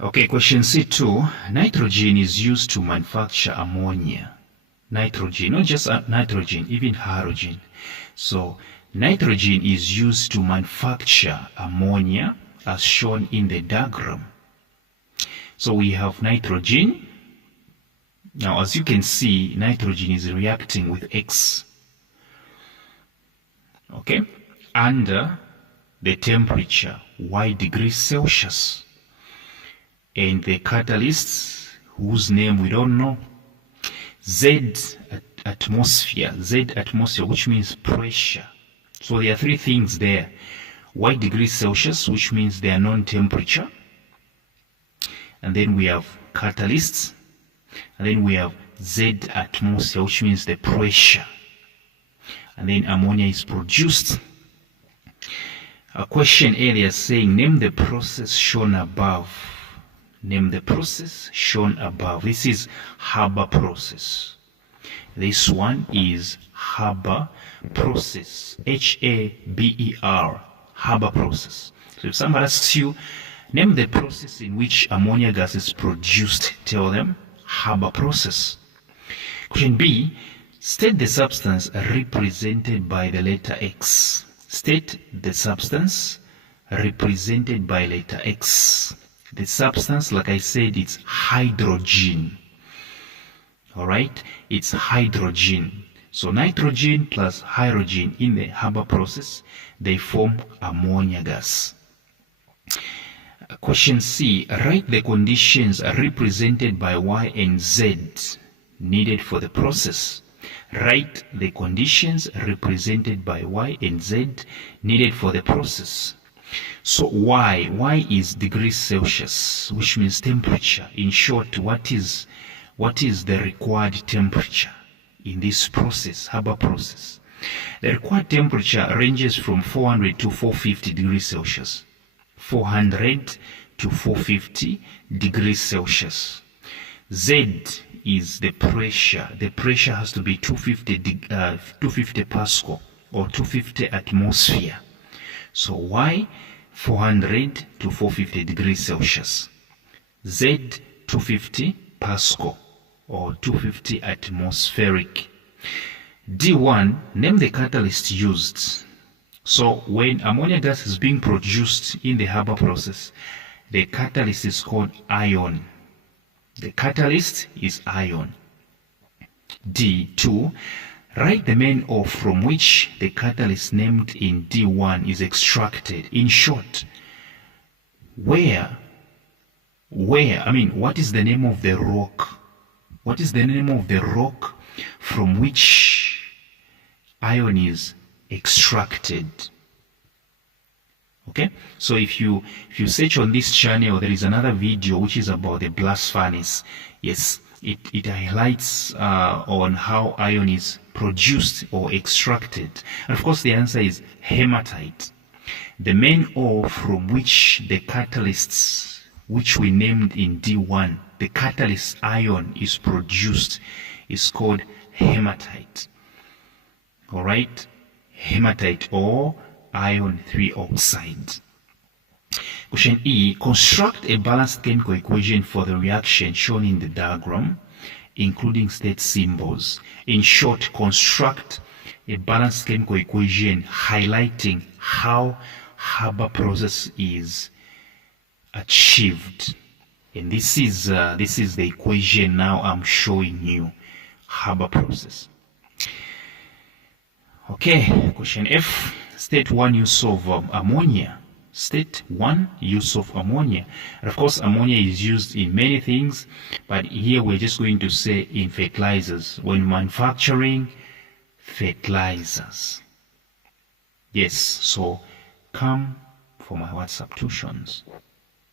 Okay, question C2. Nitrogen is used to manufacture ammonia. Nitrogen, not just nitrogen, even hydrogen. So, nitrogen is used to manufacture ammonia as shown in the diagram. So we have nitrogen. Now, as you can see, nitrogen is reacting with X. Okay, under the temperature Y degrees Celsius. And the catalysts, whose name we don't know, Z atmosphere, which means pressure. So there are three things there. Y degrees Celsius, which means they are known temperature. And then we have catalysts. And then we have Z atmosphere, which means the pressure. And then ammonia is produced. A question earlier saying, name the process shown above. Name the process shown above. This is Haber process. This one is Haber process. H-A-B-E-R. Haber process. So if somebody asks you, name the process in which ammonia gas is produced, tell them Haber process. Question B, state the substance represented by the letter X. State the substance represented by letter X. The substance, like I said, it's hydrogen. Alright, it's hydrogen. So nitrogen plus hydrogen in the Haber process, they form ammonia gas. Question C, write the conditions represented by Y and Z needed for the process. Write the conditions represented by Y and Z needed for the process. So Y is degrees Celsius, which means temperature. In short, what is the required temperature in this process, Haber process? The required temperature ranges from 400 to 450 degrees Celsius. 400 to 450 degrees Celsius. Z is the pressure. The pressure has to be 250 Pascal or 250 atmosphere. So Y 400 to 450 degrees Celsius. Z 250 Pascal or 250 atmospheric. D1, name the catalyst used. So when ammonia gas is being produced in the Haber process, the catalyst is called ion. The catalyst is ion. D2, write the main ore from which the catalyst named in D1 is extracted. In short, what is the name of the rock? What is the name of the rock from which iron is extracted? Okay, so if you search on this channel, there is another video which is about the blast furnace. Yes, it highlights on how iron is produced or extracted. And of course the answer is hematite. The main ore from which the catalysts, which we named in D1, the catalyst ion is produced, is called hematite. Alright, hematite or iron 3 oxide. Question E, construct a balanced chemical equation for the reaction shown in the diagram, including state symbols. In short, construct a balanced chemical equation highlighting how Haber process is achieved. And this is the equation now I'm showing you, Haber process. Okay, question F, state one use of ammonia. State one use of ammonia. And of course, ammonia is used in many things, but here we're just going to say in fertilizers, when manufacturing fertilizers. Yes, so come for my WhatsApp tuitions.